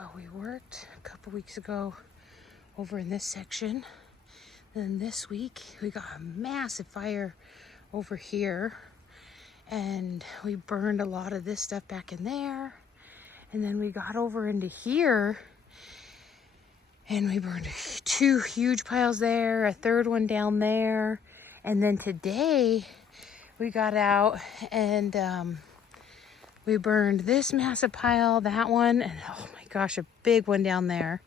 So we worked a couple weeks ago over in this section. Then this week we got a massive fire over here, and we burned a lot of this stuff back in there. And then we got over into here and we burned 2 huge piles there, a third one down there. And then today we got out and we burned this massive pile, that one, and oh my gosh, a big one down there.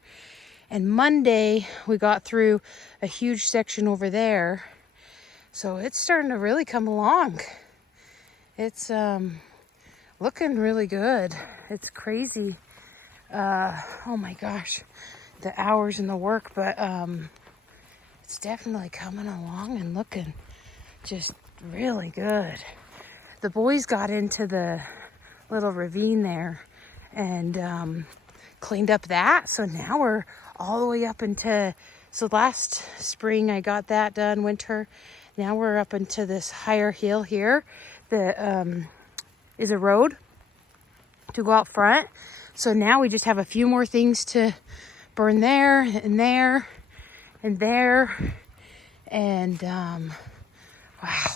And Monday we got through a huge section over there. So it's starting to really come along. It's looking really good. It's crazy. Oh my gosh, the hours and the work, but it's definitely coming along and looking just really good. The boys got into the little ravine there and cleaned up that. So now we're all the way up into, so last spring I got that done, winter. Now we're up into this higher hill here that is a road to go out front. So now we just have a few more things to burn there and there and there. And wow,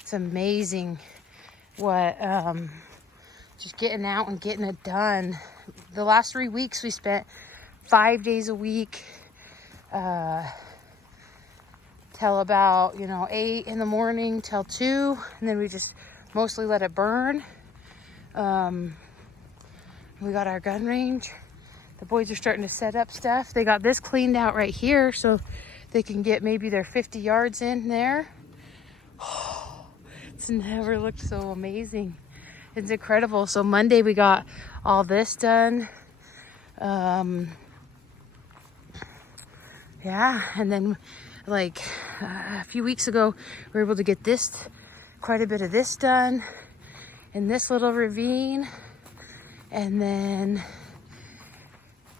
it's amazing what just getting out and getting it done. The last 3 weeks we spent 5 days a week till about 8 in the morning till 2, and then we just mostly let it burn. We got our gun range. The boys are starting to set up stuff. They got this cleaned out right here so they can get maybe their 50 yards in there. Oh, it's never looked so amazing. It's incredible. So Monday we got all this done. Yeah, and then like a few weeks ago we were able to get quite a bit of this done in this little ravine. And then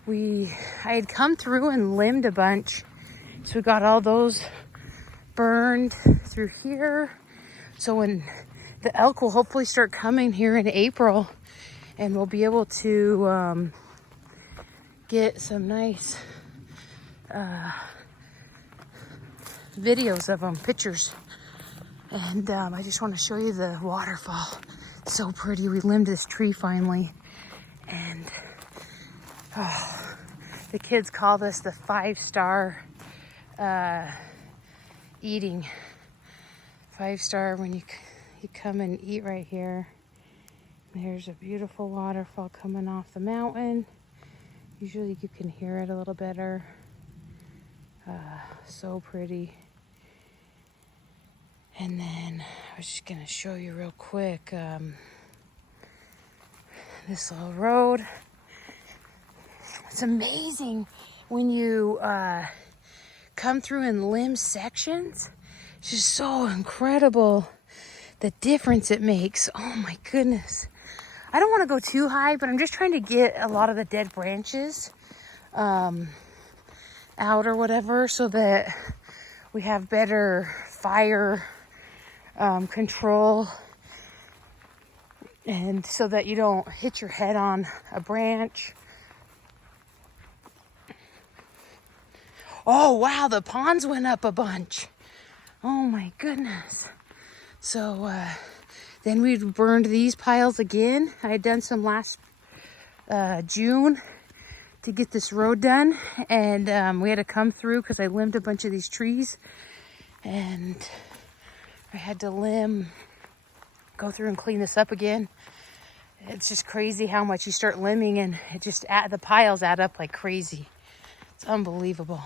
I had come through and limbed a bunch, so we got all those burned through here. So when the elk will hopefully start coming here in April, and we'll be able to get some nice videos of them, pictures. And I just want to show you the waterfall. It's so pretty. We limbed this tree finally, and the kids call this the 5-star eating. 5-star when you come and eat right here. There's a beautiful waterfall coming off the mountain. Usually you can hear it a little better. So pretty. And then I was just gonna show you real quick this little road. It's amazing when you come through in limb sections. It's just so incredible the difference it makes. Oh my goodness. I don't want to go too high, but I'm just trying to get a lot of the dead branches out or whatever, so that we have better fire control, and so that you don't hit your head on a branch. Oh wow, the ponds went up a bunch. Oh my goodness. So then we burned these piles again. I had done some last June to get this road done, and we had to come through because I limbed a bunch of these trees, and I had to go through and clean this up again. It's just crazy how much you start limbing, and the piles add up like crazy. It's unbelievable.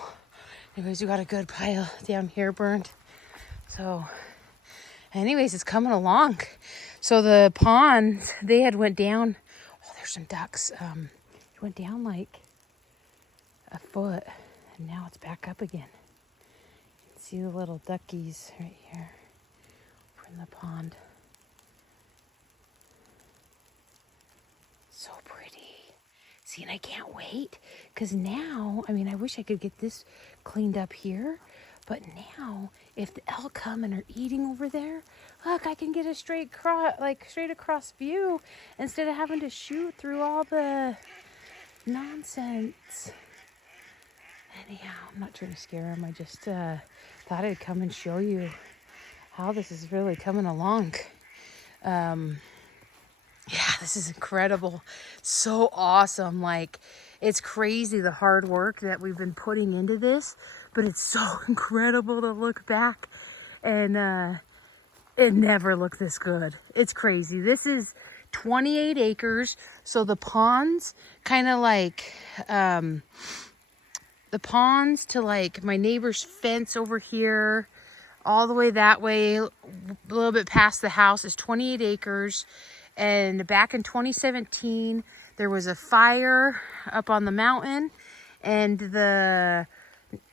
Anyways, we got a good pile down here burned. So anyways, it's coming along. So the ponds, they had went down. Oh, there's some ducks. It went down like a foot, and now it's back up again. You can see the little duckies right here over in the pond. So pretty. See, and I can't wait, because now, I wish I could get this cleaned up here, but now if the elk come and are eating over there, look, I can get a straight across view instead of having to shoot through all the nonsense. Anyhow, I'm not trying to scare him. I just thought I'd come and show you how this is really coming along. Yeah, this is incredible. So awesome. Like, it's crazy the hard work that we've been putting into this, but it's so incredible to look back and it never looked this good. It's crazy. This is 28 acres. So the ponds kind of like, the ponds to like my neighbor's fence over here, all the way that way, a little bit past the house is 28 acres. And back in 2017, there was a fire up on the mountain, and the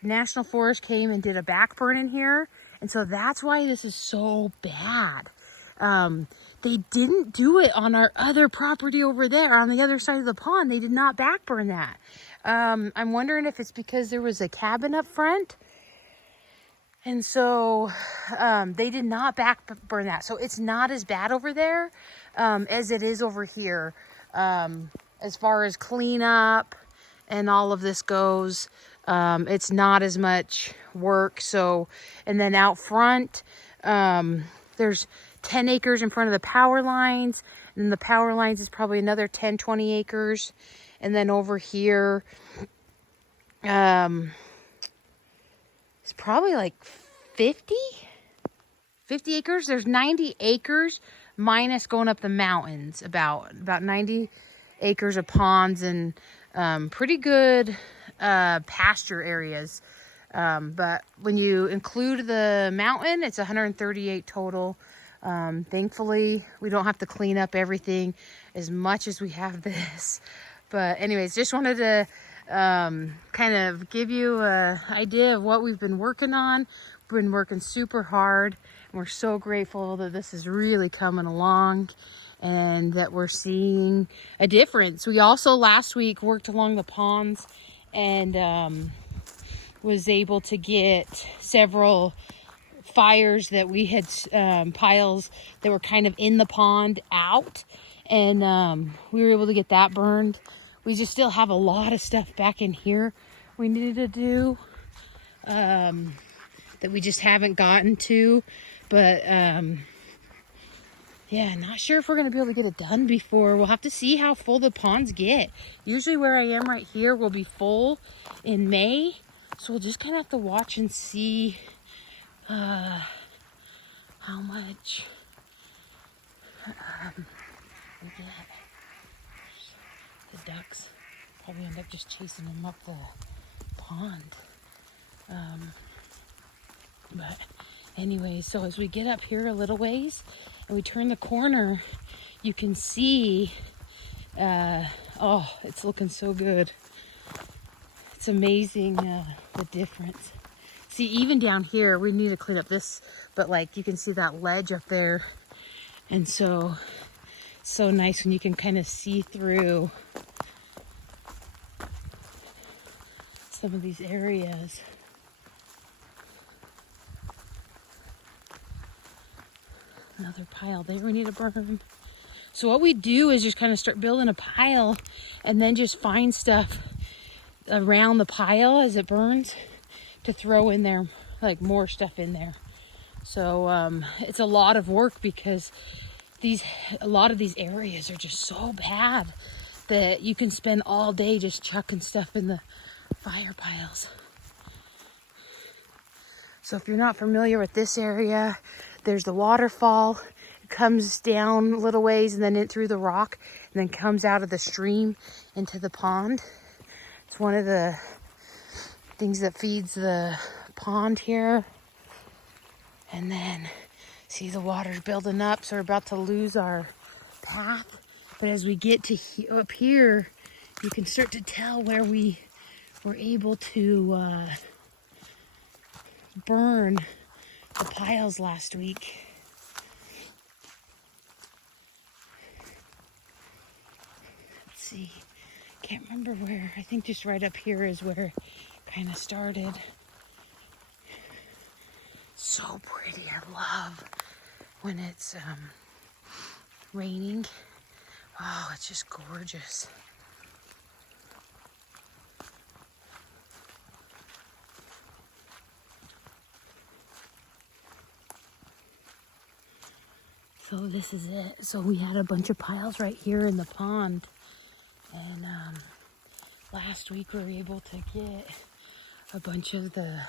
National Forest came and did a backburn in here. And so that's why this is so bad. They didn't do it on our other property over there on the other side of the pond. They did not backburn that. I'm wondering if it's because there was a cabin up front. And so they did not backburn that. So it's not as bad over there as it is over here. As far as cleanup and all of this goes, it's not as much work. So, and then out front, there's 10 acres in front of the power lines. And the power lines is probably another 10, 20 acres. And then over here, it's probably like 50 acres. There's 90 acres minus going up the mountains, about 90 acres of ponds and pretty good pasture areas. But when you include the mountain, it's 138 total. Thankfully, we don't have to clean up everything as much as we have this. But anyways, just wanted to kind of give you an idea of what we've been working on. We've been working super hard, and we're so grateful that this is really coming along and that we're seeing a difference. We also last week worked along the ponds and was able to get several fires that we had, piles that were kind of in the pond out, and we were able to get that burned. We just still have a lot of stuff back in here we needed to do that we just haven't gotten to. But yeah, not sure if we're going to be able to get it done before. We'll have to see how full the ponds get. Usually where I am right here will be full in May. So we'll just kind of have to watch and see how much we get. The ducks probably end up just chasing them up the pond. But anyway, so as we get up here a little ways and we turn the corner, you can see, oh, it's looking so good. It's amazing the difference. See, even down here, we need to clean up this, but like you can see that ledge up there. And so nice when you can kind of see through some of these areas. Another pile there we need to burn. So what we do is just kind of start building a pile and then just find stuff around the pile as it burns to throw in there, like more stuff in there. So it's a lot of work because a lot of these areas are just so bad that you can spend all day just chucking stuff in the fire piles. So if you're not familiar with this area, there's the waterfall. It comes down a little ways and then in through the rock and then comes out of the stream into the pond. It's one of the things that feeds the pond here. And then see the water's building up, so we're about to lose our path. But as we get to up here, you can start to tell where we were able to burn the piles last week. Let's see, can't remember where. I think just right up here is where it kind of started. So pretty. I love when it's raining. Oh, it's just gorgeous. So this is it. So we had a bunch of piles right here in the pond. And last week we were able to get a bunch of the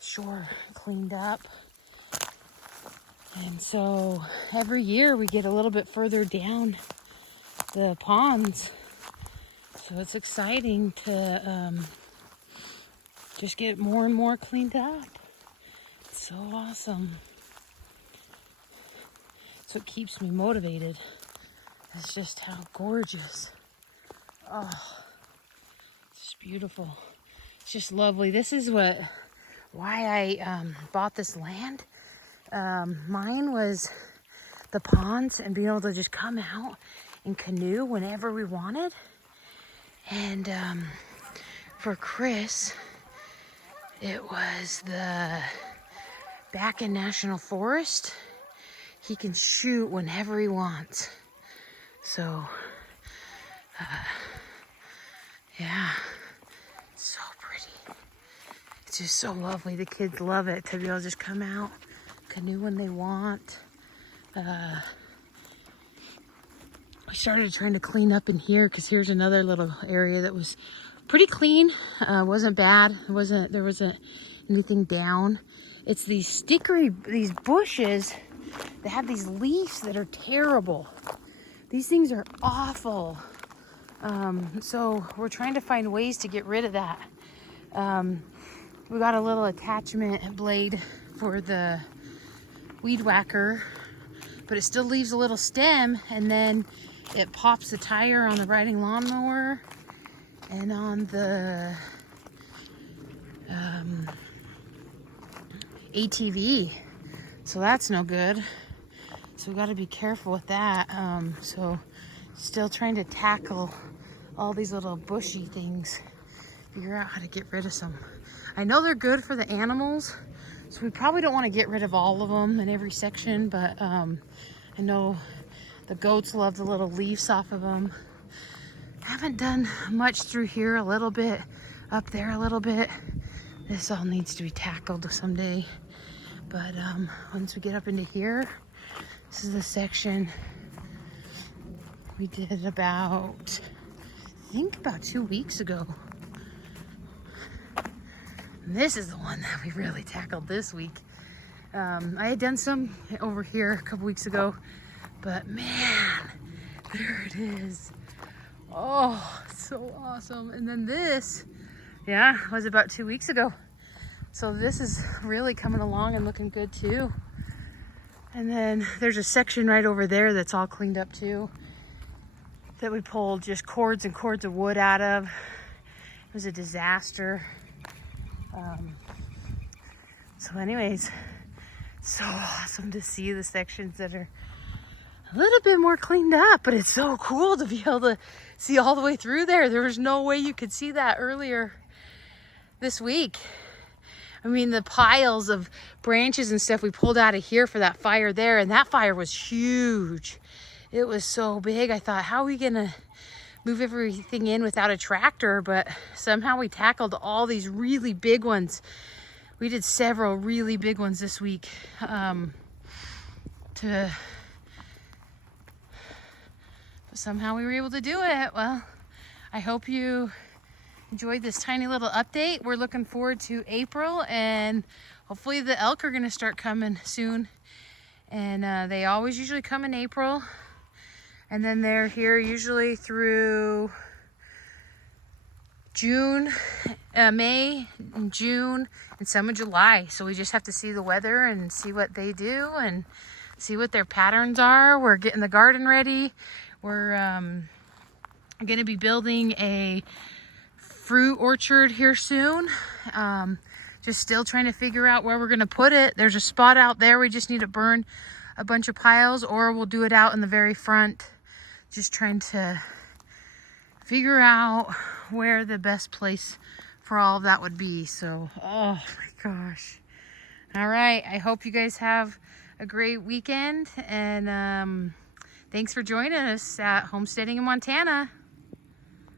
shore cleaned up. And so every year we get a little bit further down the ponds. So it's exciting to just get more and more cleaned up. It's so awesome. That's what keeps me motivated. It's just how gorgeous. Oh, it's just beautiful. It's just lovely. This is why I bought this land. Mine was the ponds and being able to just come out and canoe whenever we wanted. And for Chris, it was the back in National Forest. He can shoot whenever he wants. So, yeah, it's so pretty. It's just so lovely. The kids love it to be able to just come out, canoe when they want. We started trying to clean up in here because here's another little area that was pretty clean. Wasn't bad. There wasn't anything down. It's these these bushes that have these leaves that are terrible. These things are awful. So we're trying to find ways to get rid of that. We got a little attachment blade for the weed whacker, but it still leaves a little stem, and then it pops the tire on the riding lawnmower and on the ATV. So that's no good. So we got to be careful with that. So still trying to tackle all these little bushy things. Figure out how to get rid of some. I know they're good for the animals, so we probably don't want to get rid of all of them in every section, but I know the goats love the little leaves off of them. Haven't done much through here, a little bit up there, a little bit. This all needs to be tackled someday. But once we get up into here, this is the section we did about, I think about 2 weeks ago. And this is the one that we really tackled this week. I had done some over here a couple weeks ago, but man, there it is. Oh, so awesome. And then this, yeah, was about 2 weeks ago. So this is really coming along and looking good too. And then there's a section right over there that's all cleaned up too, that we pulled just cords and cords of wood out of. It was a disaster. So anyways, so awesome to see the sections that are a little bit more cleaned up, but it's so cool to be able to see all the way through there. There was no way you could see that earlier this week. I mean, the piles of branches and stuff we pulled out of here for that fire there, and that fire was huge. It was so big. I thought, how are we gonna move everything in without a tractor? But somehow we tackled all these really big ones. We did several really big ones this week. Somehow we were able to do it. Well, I hope you enjoyed this tiny little update. We're looking forward to April, and hopefully the elk are gonna start coming soon. And they always usually come in April. And then they're here usually through June, May, and June, and some in July. So we just have to see the weather and see what they do and see what their patterns are. We're getting the garden ready. We're going to be building a fruit orchard here soon. Just still trying to figure out where we're going to put it. There's a spot out there. We just need to burn a bunch of piles, or we'll do it out in the very front. Just trying to figure out where the best place for all of that would be. So, oh my gosh. All right. I hope you guys have a great weekend, and thanks for joining us at Homesteading in Montana.